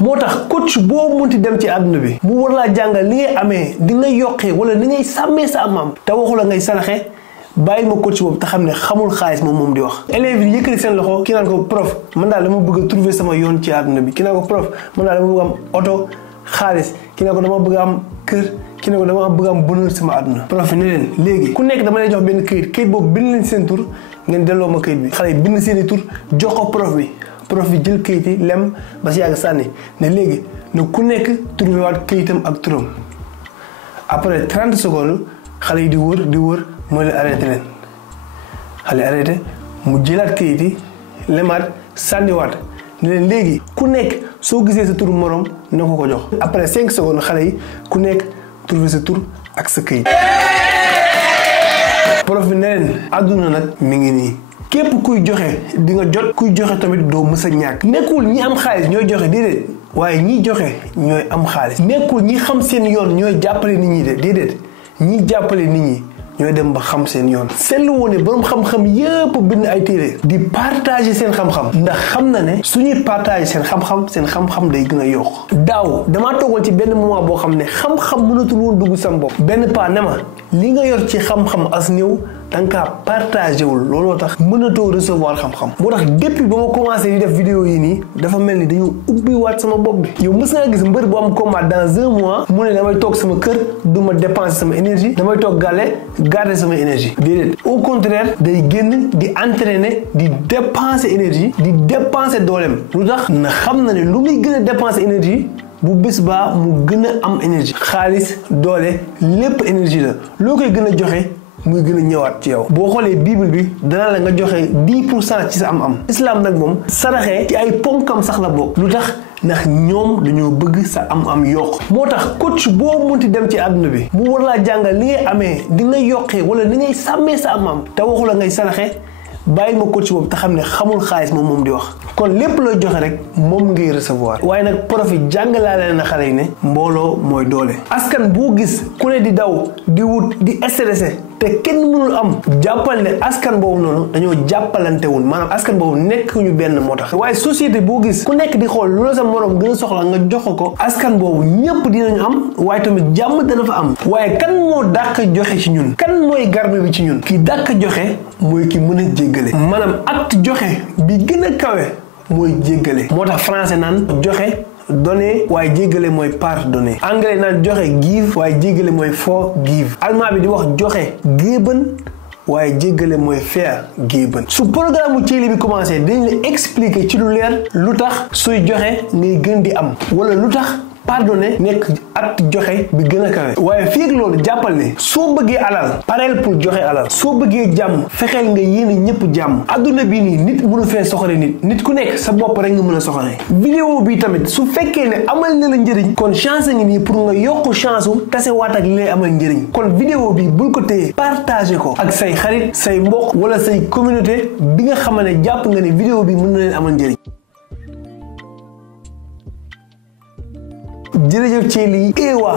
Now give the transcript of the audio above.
moo tax coach boo munti dem ci àdduna bi mu war laa jàngal li ngay amee di nga yokkee wala ni ngay sàmmee sa am-am te waxu la ngay saraxe bàyyil ma coach boobu te xam ne xamul xaalis moom di wax. élèves yi yëkkati seen loxo ki naan ko prof man daal dama bëgg a trouver sama yoon ci àdduna bi ki naan ko prof man daal dama bëgg am oto xaalis ki naan ko dama bëgg am kër ki ne ko dama bëgg am bonheur sama àdduna. prof ne leen léegi ku nekk dama lay jox benn këyit boobu bind leen seen tur ngeen delloo ma këyit bi xale yi bind seen i tur jox ko prof bi jël këyit yi lem ba si yàgg sànni ne léegi ne ku nekk trouvé waat këyitam ak turam après 30 secondes xale yi di wër mooy leen arrêté leen xale arrêté mu jëlaat këyit yi lemaat sànniwaat ne leen léegi ku nekk soo gisee sa tur morom na ko jox après 5 secondes xale yi ku nekk trouvé sa tur ak sa këyit. prof bi ne leen àdduna nag mi ngi nii képp kuy joxe di nga jot kuy joxe tamit doo mës a ñàkk. nekkul ñi am xaalis ñooy joxe déedéet waaye ñiy joxe ñooy am xaalis. nekkul ñi xam seen yoon ñooy jàppale nit ñi de déedéet ñi jàppale nit ñi ñooy dem ba xam seen yoon. seetlu woon ne borom xam-xam yëpp bind ay téere di partager seen xam-xam ndax xam na ne suñuy partager seen xam-xam day gën a yokk. daaw damaa toogoon ci benn moment boo xam ne xam-xam mënatul woon dugg sama bopp. benn paa ne ma li nga yor ci xam-xam as néew da nga kaa partagé wul looloo tax mënatoo recevoir xam-xam. moo tax depuis ba ma commencé di def vidéo yi nii dafa mel ni dañu ubbi waat sama bopp bi. yow mës nga gis mbër bu am combat dans 1 mois mu ne damay toog sama kër du ma dépenser sama énergie damay toog garder sama énergie déedéet au contraire day génn di entraîner di dépenser énergie di dépenser dooleem lu tax na xam na ne lu muy gën a dépenser énergie bu bés baa mu gën a am énergie. xaalis doole lépp énergie la loo koy gën a joxe muy gën a ñëwaat ci yow. boo xoolee bible bi dana la nga joxe 10% ci sa am-am. islam nag moom saraxee ci ay ponkam sax la bokk. lu tax ndax ñoom dañoo bëgg sa am-am yokk. moo tax coach boo munti dem ci àdduna bi mu war laa jàngal li ngay amee di nga yokkee wala ni ngay sàmmee sa am-am te waxu la ngay saraxe bàyyil ma coach boobu te xam ne xamul xaalis moom di wax. kon lépp looy joxe rek moom ngay recevoir. waaye nag profit jàngalaale na xale yi ne mbooloo mooy doole. askan boo gis ku ne di daw di wut di stressé te kenn mënul am jàppal ne askan boobu noonu dañoo jàppalantewul maanaam askan boobu nekk ñu benn moo tax. waaye société boo gis ku nekk di xool loolu sa morom gën a soxla nga jox ko askan boobu ñëpp dinañu am waaye tamit jàmm dana fa am. waaye kan moo dàq joxe ci ñun kan mooy garme bi ci ñun ki dàq joxe mooy ki mën a jéggale maanaam acte joxe bi gën a kawe mooy jéggale. moo tax français naan joxe donner waaye jéggale mooy pardonner. anglais naan joxe give waaye jéggale mooy forgive. allemand bi di wax joxe geben waaye jéggale mooy vergeben. su programme mu Thiely bi commencé dañ la expliquer ci lu leer lu tax suy joxe ngay gën di am wala lu tax pardonner nekk at joxe bi gën a kawe. waaye fii ak loolu jàppal ne soo bëggee alal pareel pour joxe alal soo bëggee jàmm fexeel nga yéene ñëpp jàmm. adduna bii nii nit mënu fee soxore nit ku nekk sa bopp rek nga mën a soxore. vidéo bi tamit su fekkee ne amal na la njëriñ kon chance ngi nii pour nga yokk chance u tasewaat ak li lay amal njëriñ. kon vidéo bi bul ko téye partagé ko ak say xarit say mbokk wala say communauté bi nga xam ne jàpp nga ne vidéo bi mën na leen amal njëriñ. jërëjëf Thiely ewa